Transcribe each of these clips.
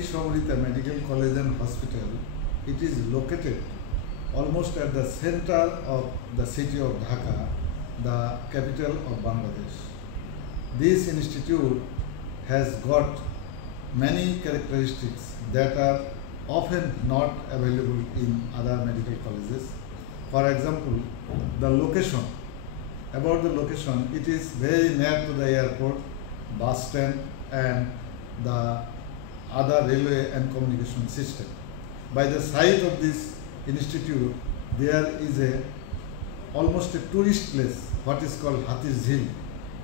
Shomrita Medical College and Hospital. It is located almost at the center of the city of Dhaka, the capital of Bangladesh. This institute has got many characteristics that are often not available in other medical colleges. For example, the location. About the location, it is very near to the airport, bus stand and the other railway and communication system. By the side of this institute, there is almost a tourist place, what is called Hathis Jheel,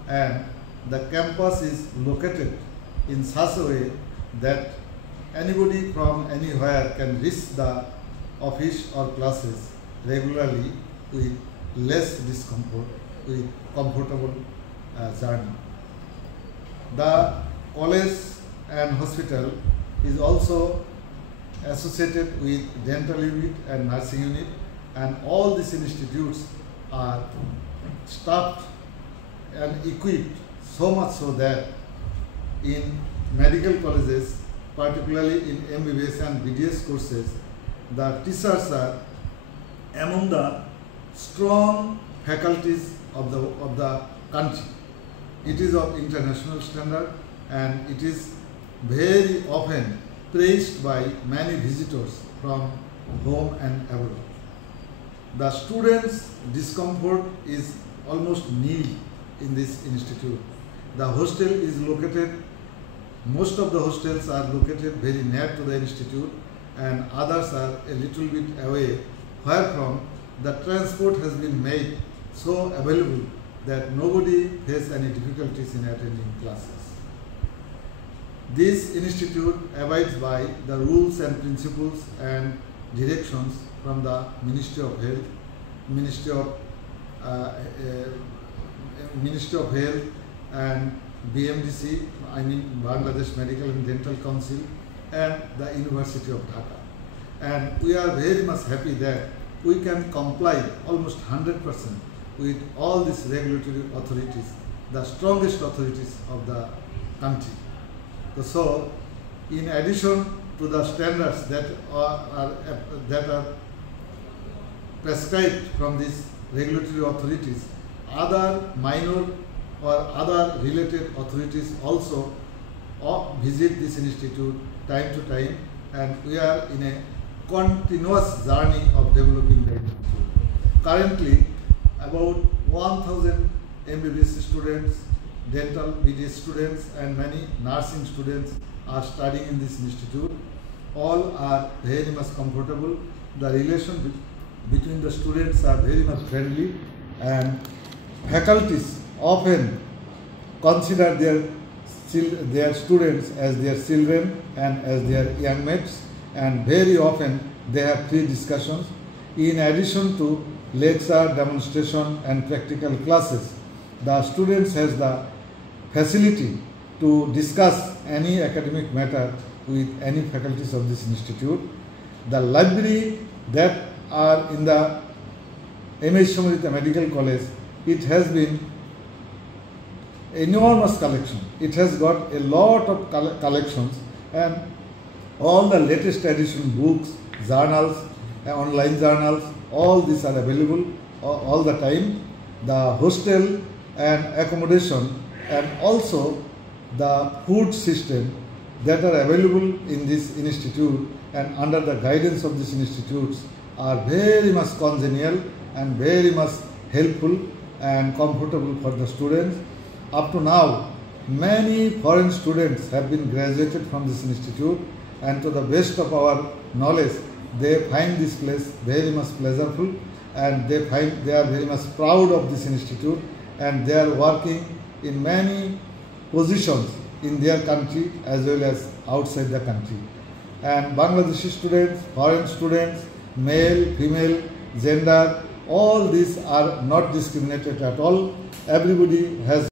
and the campus is located in such a way that anybody from anywhere can reach the office or classes regularly with less discomfort, with comfortable journey. The college and hospital is also associated with dental unit and nursing unit, and all these institutes are staffed and equipped so much so that in medical colleges, particularly in MBBS and BDS courses, the teachers are among the strong faculties of the country. It is of international standard and it is very often praised by many visitors from home and abroad. The students' discomfort is almost nil in this institute. The hostel is located, most of the hostels are located very near to the institute and others are a little bit away, wherefrom the transport has been made so available that nobody faces any difficulties in attending classes. This institute abides by the rules and principles and directions from the Ministry of Health, Ministry of Health and BMDC, I mean Bangladesh Medical and Dental Council, and the University of Dhaka. And we are very much happy that we can comply almost 100% with all these regulatory authorities, the strongest authorities of the country. So, in addition to the standards that are prescribed from these regulatory authorities, other minor or other related authorities also visit this institute time to time, and we are in a continuous journey of developing the institute. Currently, about 1,000 MBBS students, dental BDS students and many nursing students are studying in this institute. All are very much comfortable. The relation between the students are very much friendly, and faculties often consider their students as their children and as their young mates, and very often they have free discussions. In addition to lecture, demonstration and practical classes, the students has the facility to discuss any academic matter with any faculties of this institute. The library that are in the M.H. Shomrita Medical College, it has been enormous collection. It has got a lot of collections, and all the latest edition books, journals, online journals, all these are available all the time. The hostel and accommodation and also the food system that are available in this institute and under the guidance of these institutes are very much congenial and very much helpful and comfortable for the students. Up to now, many foreign students have been graduated from this institute, and to the best of our knowledge, they find this place very much pleasurable, and they are very much proud of this institute, and they are working in many positions in their country as well as outside the country. And Bangladeshi students, foreign students, male, female, gender, all these are not discriminated at all. Everybody has